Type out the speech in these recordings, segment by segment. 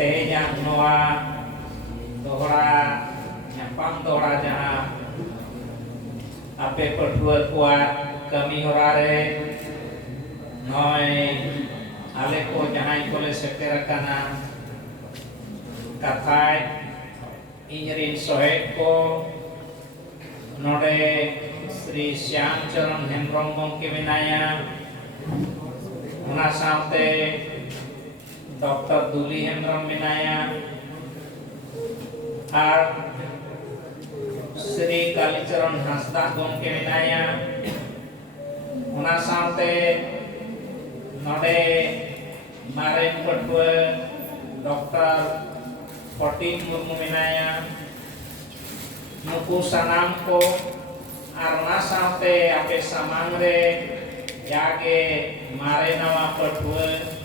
tehnya noa dohra nyapam dohra jaha ape berdua kuat kami horare noy ale ko jahan kole seterakana kathai inyerin sohek ko node Sri Syam Charan Hembrong gongke menaya ona saute Dr. Duli Hembrong menaya ar Sri Kalicharan Hasda gongke menaya ona saute node maren berdua Dr. Potin Murmu menaya nuku sanam ko arna saute ape samangre yage mare nama berdua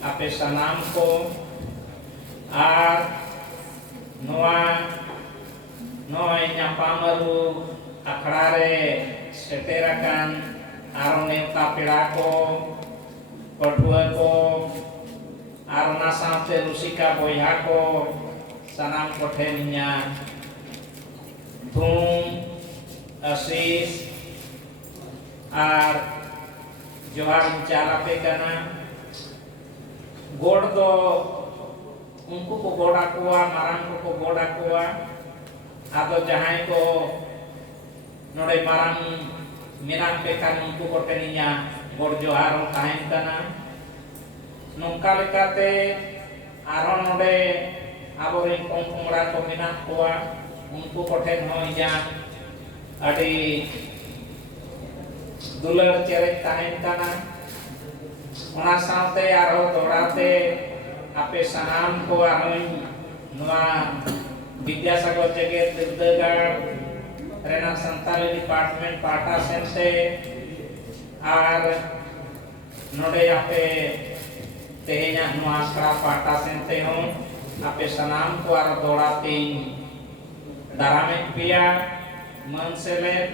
ape sanam ko ar noa noy nyapamaru akrare seterakan arone tapirako berdua ko arna saute rusika boyhako sanam kotheninya tung asis ar johar cara pegana god do unku ko goda kuwa marang ko goda kuwa ado jahai ko node marang minang pekan unku ko teninya god johar tahen kana nongka lekate aron node aborin pongpongra ko minang kuwa unku ko ten hoya adi dular cerek tahen kana ona saute aro dorate ape sanam ko aron noa Vidyasagar Jeget Dirdagar Rena Santali Department Pata Sente ar node ape tehnya noa kra Pata Sente hon ape sanam ko aro dorate darame pia Manselet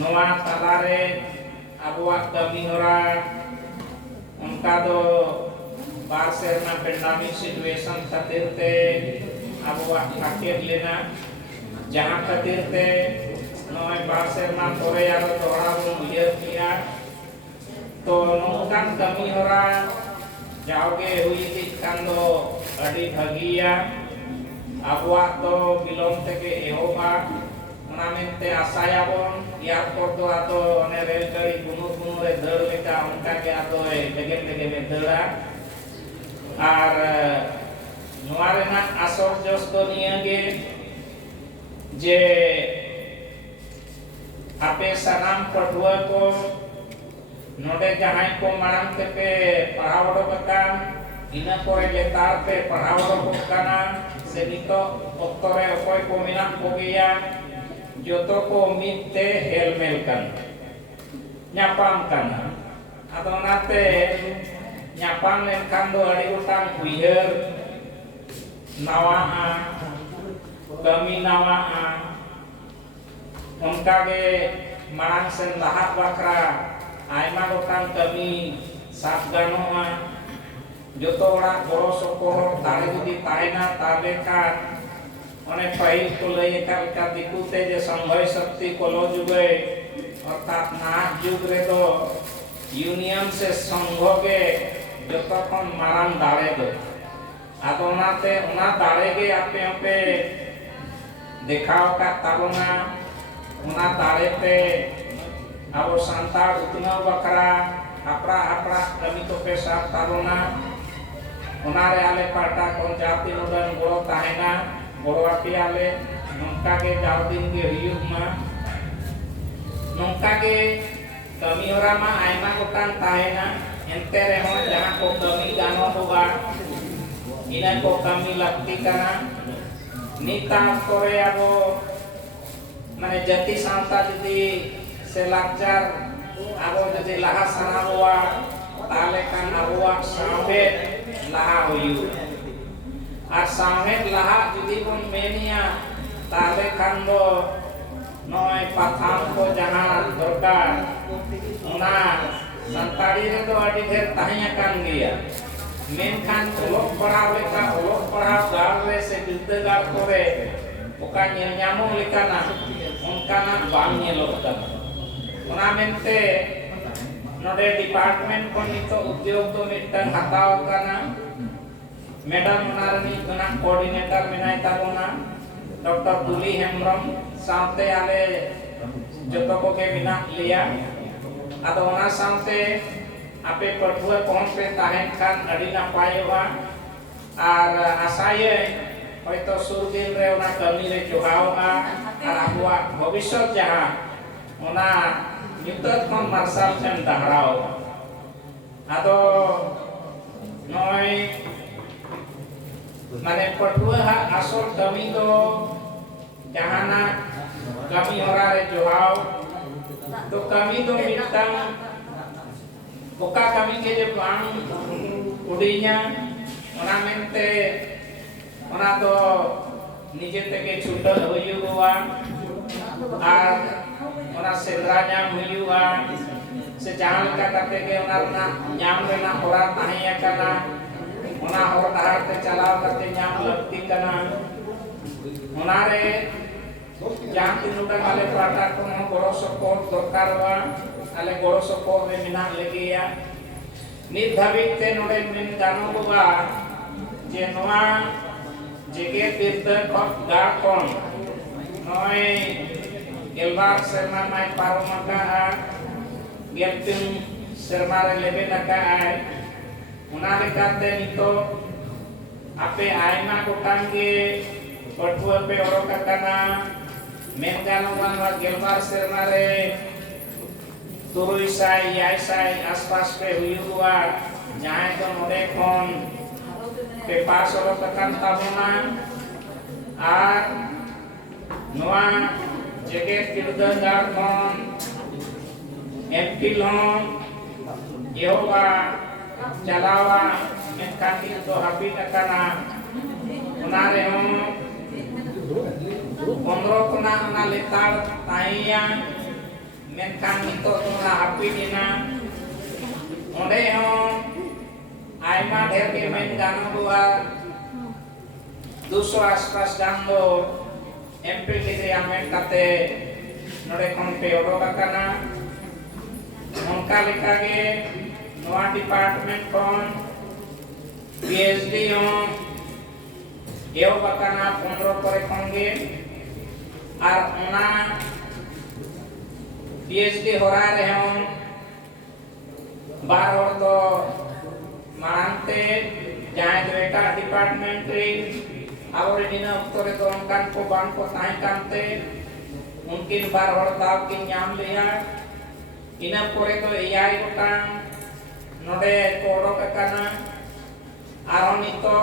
noa talare abuak kami hora unkado barserna pandemic situation khatir te abuak akhir lena jahan khatir te noy barserna tore aro tora muyar kia to nongkan kami hora jauge hui kando adi bagia abuak to bilong teke ehoba namente asayabon ya porto ato ne rel kari bunur re dal leka onka ke ato dege me dala ar noarena asor jos to niage je ape sanam perdua ko node jahai ko marang tepe parawado bakam ina kore letar pe parawado kana senito ottore okoi ko minak kogia joto ko mitte helmel kan nyapam kan atau nate nyapam len kan do adi utang kuiher nawaa kami nawaa onkage marang sen lahat bakra aima utang kami sabganoa joto ora goro sokoro tare budi taena tabekat অনেক পাই কোলে একালকা দিকুতে যে সংঘয় শক্তি কলো যুগে অর্থাৎ না যুগরে তো union সে সংঘকে যতক্ষণ মারান দাঁড়ে গো আদনাতে ওনা দাঁড়ে গে আপে আপে দেখাও কা তাবনা ওনা দাঁড়েতে আবো সান্তার উতনাও বাকরা আপরা আপরা কমি তো পেশা তাবনা ওনারে আলে পাটা কোন জাতি নদন বড় তাহেনা boro api ale nongka ke jardin ke hiup ma nongka ke kami ora ma aima kotan tahena ente rehon jahan ko kami gano hoga ina ko kami lakti kana nita kore abo mane jati santa jadi selakcar abo jadi laha sanawa tale kan abuak sampai laha hoyu আর সামহেদ লাহা যদি কোন mania তাহলে খান্ডো নয় পাথাম কো জাহান দরকার ওনা সান্তাড়ি রে তো আডি ঢের তাহিয়া কান গিয়া मेनखान olok pahau leka olok pahau garre se birdagar kore oka nyel nyamung lekana onkana bang nyelok kana ona mente node department kon nito udyog do mittang hataw kana madam narani kana coordinator menai tabona Dr. Duli Hemrom samte ale joto ko ke bina liya ado ona samte ape patua kon pe tahen kan adi napayoa ar asaye hoito surgin re ona kami re johau ar abua bhavishyot jaha ona nyutat kon marsal chen dahrao ado noi mane patua ha asol kami do jahana kami ora re johau to kami do mitang oka kami ke je bang udinya ona mente ona do nije teke chuta huyuwa ar ona sedranya huyuwa se jahan kata teke ona nyam rena ora tahiya kana ona hor dahar te chalaw kate nyam lakti kana ona re jam tinutang ale prata kono goro support dorkarwa ale goro support re mina legiya nit dhabit te node min jano ba je noa jege tirta kok ga kon noi gelbar serma mai paromaka gelting serma re lebe naka ai una lekate nito ape aima kotangge patua pe orokakana mengano wan gelbar serma re turui sai yai sai aspas pe huyuwa jahai ko node kon pe pas orokakan tabona ar noa jege tirdagar kon empilon yoga chalawa menkati to habit akana unare hom pondro kuna na letar taiya menkan nito tuna api dina onde hom aima dher ke men gano dua 200 aspas gando MP ke amen kate node kon pe orokakana onka lekage noa department kon PhD hom eo bakana 15 kore konge ar ona PhD hora re hom bar hor to marante jahan deta department re awore dina uktore to onkan ko bang ko tahi kante mungkin bar hor taw kin nyam liya ina pore to AI gotang node kodo kakana aron ito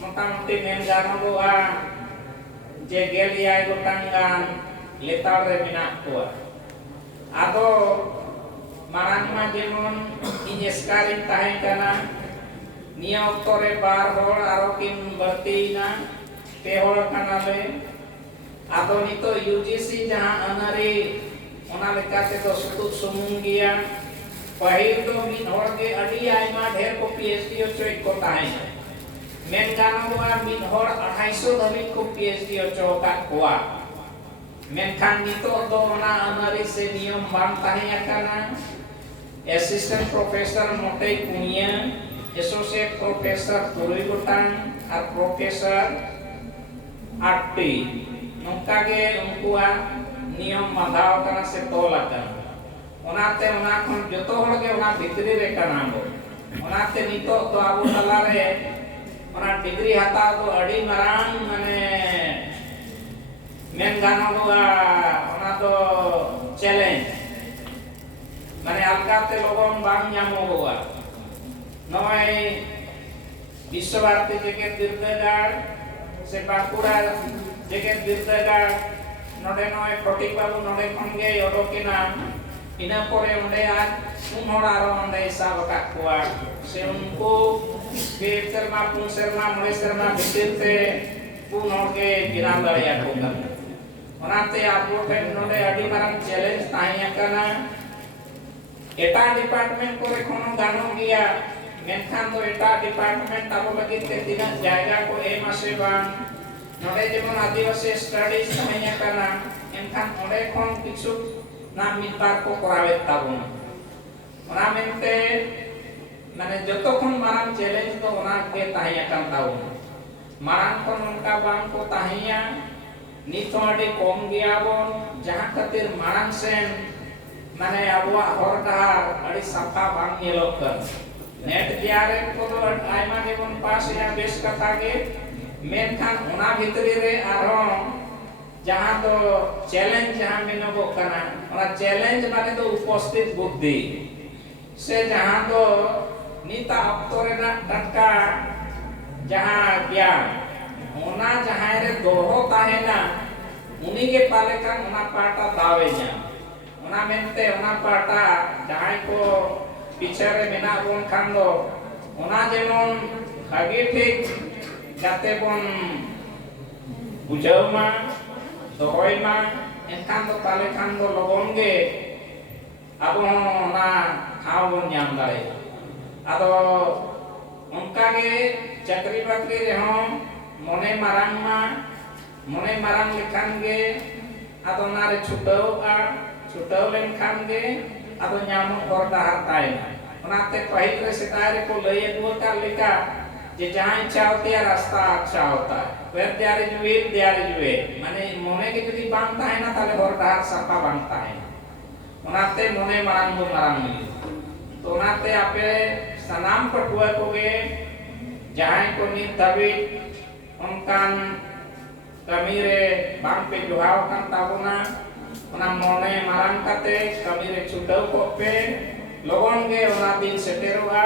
motamoti men jano doa je gel AI gotang gan letar re minak tua ado marang ma jemon injeskarin tahen kana niya oktore bar hor arokin bertina pe hor kana le ado nito UGC jaha anari ona lekate to sutut sumung giya pahil do min hor ge adi aima dher ko PhD ochoi ko tahen men gano wa min hor 250 dhamit ko PhD ocho ka kuwa menkan nito do ona anari se niyom bang tahiya kana assistant professor mote punya associate professor turui gotang ar professor arti nongkage unkua niyom madhaw kana se tolakan onate ona kon joto hor ge ona bhitri re kana bo onate nito to abu talare ona degree hataw do adi marang mane men gano doa ona do challenge mane alkate logon bang nyamo goa noi Biswabharati Jeget Birdagar se Bankura Jeget Birdagar node noi Protik Babu node konge yorokina ina pore onde an unhora aro onde sabaka kuwa se unku serma pun serma mole serma bitirte pun hoge girandaya kokan onate apu pen node adi marang challenge tahiya kana eta department kore kono gano giya मेनखान तो एटा department Tabo लगी ते तीना जायगा को M आसे बांग नोडे जेमन आदिवासी studies तहैया kana एनखान ओडे खन किछु ना मिदबार को करावे ताबोन ओना मेनते माने जतो खन मारांग चैलेंज तो ओना के तहैया kan ताबोन मारांग खन उनका बांग को तहैया नितो अडे कम गियाबोन जहां खातिर मारांग सेन माने अबुआ हर डहार अडे साफा बांग नेलोकन नेट दियारे को तो आयमा जेमन पास या बेस कथा के मेनखान ओना भितरी रे आरो जहां तो चैलेंज जहां मेनबो कना ओना चैलेंज माने तो उपस्थित बुद्धि से जहां तो नीता अक्तोरे ना टटका जहां ज्ञान ओना जहां रे दोहो ताहेना उनी के पाले का ओना पाटा दावे जा ओना मेनते ओना पाटा जहां को पीछे रे मेना बोन खान दो ओना जेमन भागे ठीक जाते बोन बुझाव मा दोहोय मा एनखान दो पाले खान दो लगन गे अब ना ठाव बोन नाम दाड़े आदो उनका गे चक्री बाकरी रे हो मने मारांग लेखान गे आदो ना रे छुटाव लेखान गे आदो नाम और डहार तायना ओनाते पहिल रे सिताय रे को लय दुआ का लेका जे जहां इच्छा होती है रास्ता अच्छा होता है वेर दियारे जुए माने मने के जदी बांधता है ना ताले और डहार साफा बांधता है ओनाते मने मारांग तो ओनाते आपे सनाम पटुआ को गे जहां को नित दाबी उनकान कमी रे बांग पे जोहाव कान ताबोना ओना मने मारांग काते कमी रे छुटाव को पे लोगन गे ओना दिन सेटेरोआ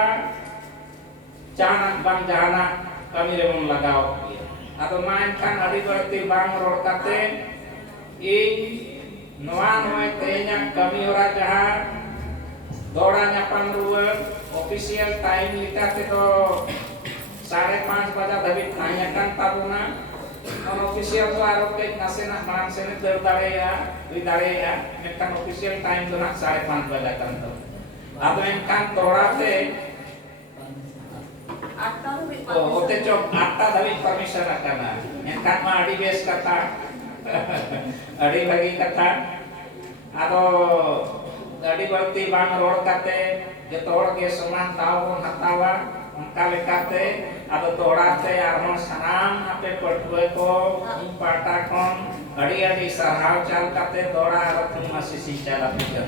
चाना बांग जाना कमी रे मन लगाओ आदो मान खान अडी बरती बांग रोड काते इ नोआ नोए ते냐 कमी ओरा जहां दौड़ा ᱧᱟᱯᱟᱢ रुवर ऑफिशियल टाइम लिखाते तो 5:30 बजा धाबी ताया kan tabuna non official तो आरो के नासेना मांग से ने दर दाड़ेया मेkan official टाइम तो ना 5:30 बजा kan तो आदो एनखान दौड़ाते ओते चोक 8 धाबी परमिशन रखना एनखान मा अडी बेस कथा अडी भागी कथा आदो अडी बरती बांग रोड काते जतो हड़ के समान दाव बन हतावा उनका लेकाते आदो दौड़ाते आरहन सनाम आपे पटुए को इन पाटा कोन अडी अडी सराव चाल काते दौड़ा आरो तुम सिसी चला पिकर